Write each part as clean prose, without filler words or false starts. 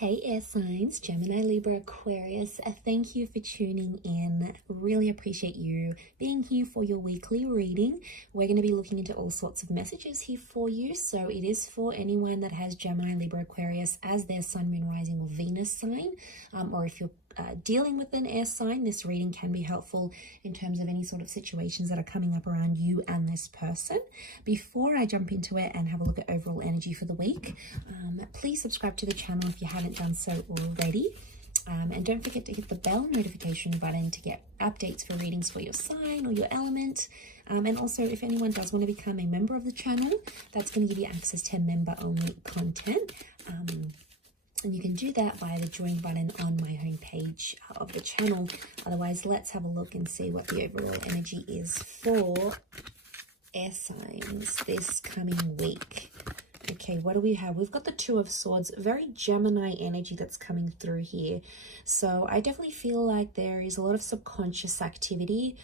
Hey air signs, Gemini, Libra, Aquarius, thank you for tuning in. Really appreciate you being here for your weekly reading. We're going to be looking into all sorts of messages here for you. So it is for anyone that has Gemini, Libra, Aquarius as their sun, moon, rising or Venus sign. Or if you're dealing with an air sign, this reading can be helpful in terms of any sort of situations that are coming up around you and this person. Before I jump into it and have a look at overall energy for the week, please subscribe to the channel if you haven't done so already. And don't forget to hit the bell notification button to get updates for readings for your sign or your element. And also, if anyone does want to become a member of the channel, that's going to give you access to member-only content. And you can do that via the join button on my homepage of the channel. Otherwise, let's have a look and see what the overall energy is for air signs this coming week. Okay, what do we have? We've got the Two of Swords, very Gemini energy that's coming through here. So I definitely feel like there is a lot of subconscious activity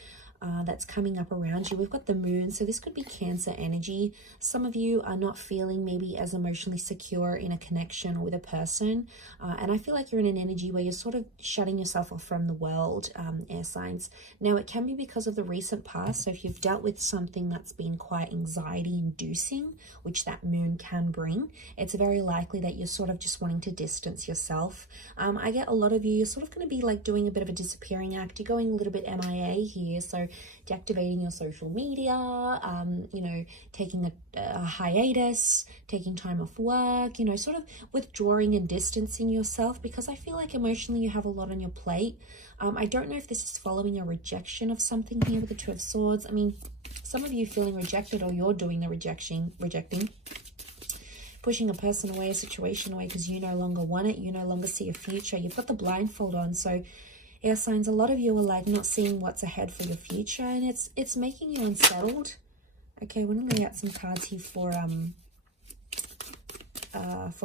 that's coming up around you. We've got the moon, so this could be Cancer energy. Some of you are not feeling maybe as emotionally secure in a connection or with a person, and I feel like you're in an energy where you're sort of shutting yourself off from the world, air signs. Now it can be because of the recent past, so if you've dealt with something that's been quite anxiety inducing, which that moon can bring, it's very likely that you're sort of just wanting to distance yourself. I get a lot of you, you're sort of going to be like doing a bit of a disappearing act. You're going a little bit MIA here, so deactivating your social media, you know, taking a hiatus, taking time off work, you know, sort of withdrawing and distancing yourself, because I feel like emotionally you have a lot on your plate. I don't know if this is following a rejection of something here with the Two of Swords. I mean, some of you feeling rejected, or you're doing the rejecting, pushing a person away, a situation away because you no longer want it, you no longer see a future. You've got the blindfold on, so air signs, a lot of you are like not seeing what's ahead for your future, and it's making you unsettled. Okay, we're going to lay out some cards here for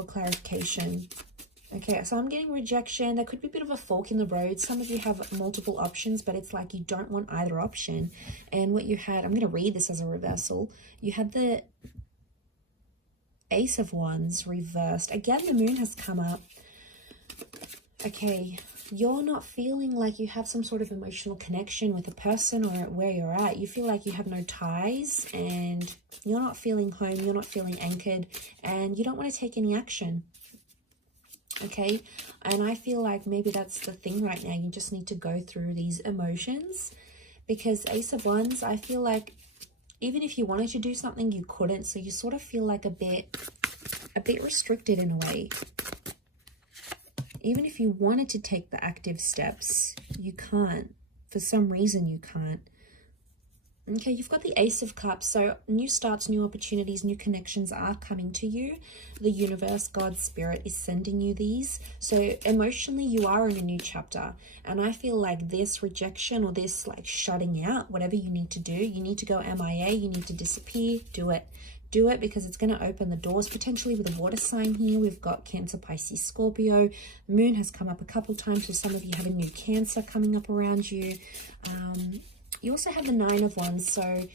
clarification. Okay, so I'm getting rejection. There could be a bit of a fork in the road. Some of you have multiple options, but it's like you don't want either option. And what you had, I'm going to read this as a reversal. You had the Ace of Wands reversed. Again, the moon has come up. Okay, you're not feeling like you have some sort of emotional connection with a person or where you're at. You feel like you have no ties and you're not feeling home, you're not feeling anchored, and you don't want to take any action. Okay, and I feel like maybe that's the thing right now. You just need to go through these emotions, because Ace of Wands, I feel like even if you wanted to do something, you couldn't. So you sort of feel like a bit restricted in a way. Even if you wanted to take the active steps, you can't. For some reason, you can't. Okay, you've got the Ace of Cups. So new starts, new opportunities, new connections are coming to you. The universe, God's spirit is sending you these. So emotionally, you are in a new chapter. And I feel like this rejection or this like shutting out, whatever you need to do, you need to go MIA, you need to disappear, do it. Do it, because it's going to open the doors, potentially with a water sign here. We've got Cancer, Pisces, Scorpio. Moon has come up a couple times, so some of you have a new Cancer coming up around you. You also have the Nine of Wands, so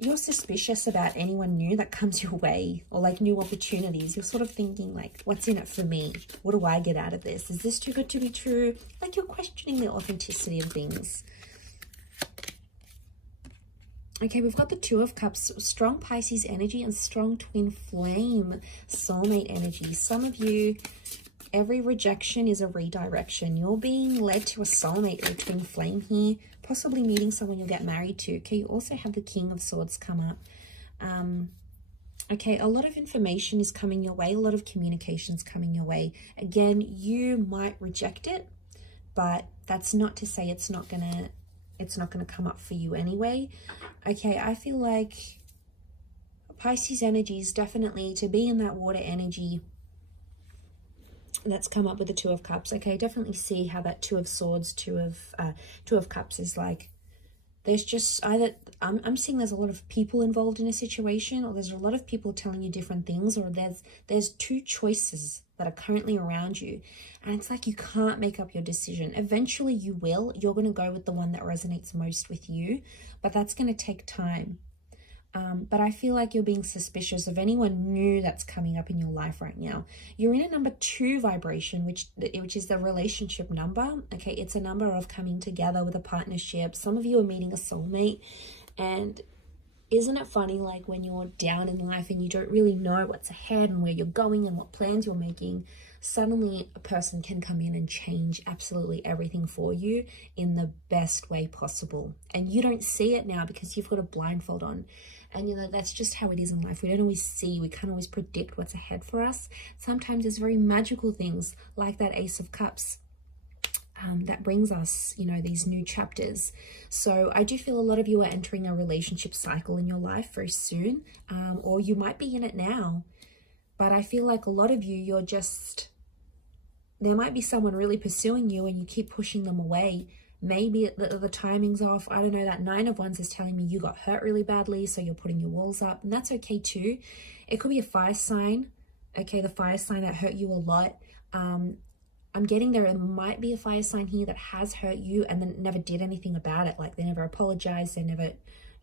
you're suspicious about anyone new that comes your way, or like new opportunities. You're sort of thinking like, what's in it for me? What do I get out of this? Is this too good to be true? Like you're questioning the authenticity of things. Okay, we've got the Two of Cups, strong Pisces energy and strong twin flame soulmate energy. Some of you, every rejection is a redirection. You're being led to a soulmate or a twin flame here, possibly meeting someone you'll get married to. Okay, you also have the King of Swords come up. Okay, a lot of information is coming your way, a lot of communications coming your way. Again, you might reject it, but that's not to say it's not gonna come up for you anyway. Okay, I feel like Pisces energy is definitely to be in that water energy that's come up with the Two of Cups. Okay, definitely see how that Two of Swords, Two of Cups is like, there's just either, I'm seeing there's a lot of people involved in a situation, or there's a lot of people telling you different things, or there's two choices that are currently around you, and it's like you can't make up your decision. Eventually you will. You're going to go with the one that resonates most with you, but that's going to take time. But I feel like you're being suspicious of anyone new that's coming up in your life right now. You're in a number 2 vibration, which is the relationship number. Okay, it's a number of coming together with a partnership. Some of you are meeting a soulmate, and isn't it funny, like when you're down in life and you don't really know what's ahead and where you're going and what plans you're making, suddenly a person can come in and change absolutely everything for you in the best way possible. And you don't see it now because you've got a blindfold on. And you know, that's just how it is in life. We don't always see, we can't always predict what's ahead for us. Sometimes there's very magical things like that Ace of Cups that brings us, you know, these new chapters. So I do feel a lot of you are entering a relationship cycle in your life very soon, or you might be in it now. But I feel like a lot of you, there might be someone really pursuing you and you keep pushing them away. Maybe the timing's off. I don't know. That 9 of Wands is telling me you got hurt really badly, so you're putting your walls up, and that's okay too. It could be a fire sign. Okay, the fire sign that hurt you a lot. I'm getting there might be a fire sign here that has hurt you and then never did anything about it. Like they never apologized, they never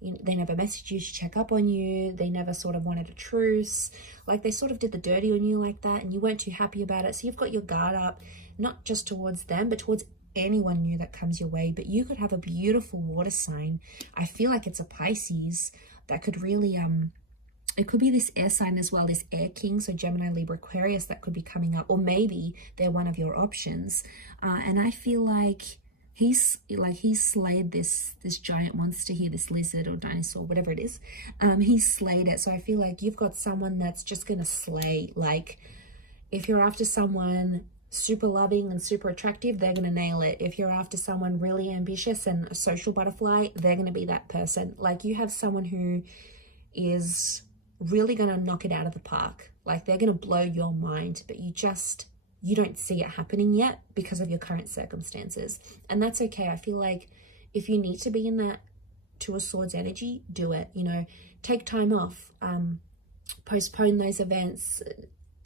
messaged you to check up on you, they never sort of wanted a truce, like they sort of did the dirty on you like that, and you weren't too happy about it. So you've got your guard up, not just towards them, but towards anyone new that comes your way. But you could have a beautiful water sign. I feel like it's a Pisces that could really it could be this air sign as well, this air king, so Gemini, Libra, Aquarius, that could be coming up, or maybe they're one of your options. And I feel like he's slayed this giant monster here, this lizard or dinosaur, whatever it is. He's slayed it. So I feel like you've got someone that's just gonna slay. Like if you're after someone super loving and super attractive, they're gonna nail it. If you're after someone really ambitious and a social butterfly, they're gonna be that person. Like you have someone who is really going to knock it out of the park. Like they're going to blow your mind, but you don't see it happening yet because of your current circumstances. And that's okay. I feel like if you need to be in that 2 of Swords energy, do it. You know, take time off, postpone those events,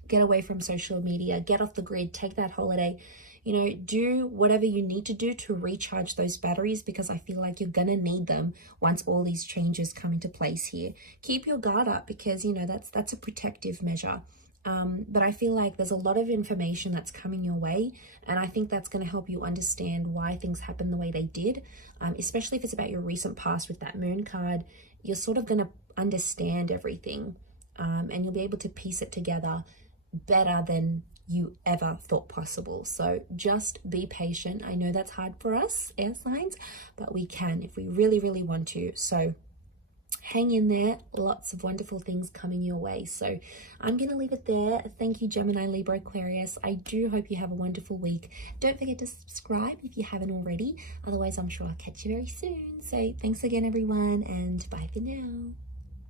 get away from social media, get off the grid, take that holiday. You know, do whatever you need to do to recharge those batteries, because I feel like you're going to need them once all these changes come into place here. Keep your guard up because, you know, that's a protective measure. But I feel like there's a lot of information that's coming your way, and I think that's going to help you understand why things happen the way they did, especially if it's about your recent past with that Moon card. You're sort of going to understand everything, and you'll be able to piece it together better than you ever thought possible. So just be patient. I know that's hard for us air signs, but we can if we really, really want to. So hang in there. Lots of wonderful things coming your way. So I'm going to leave it there. Thank you, Gemini, Libra, Aquarius. I do hope you have a wonderful week. Don't forget to subscribe if you haven't already. Otherwise, I'm sure I'll catch you very soon. So thanks again, everyone, and bye for now.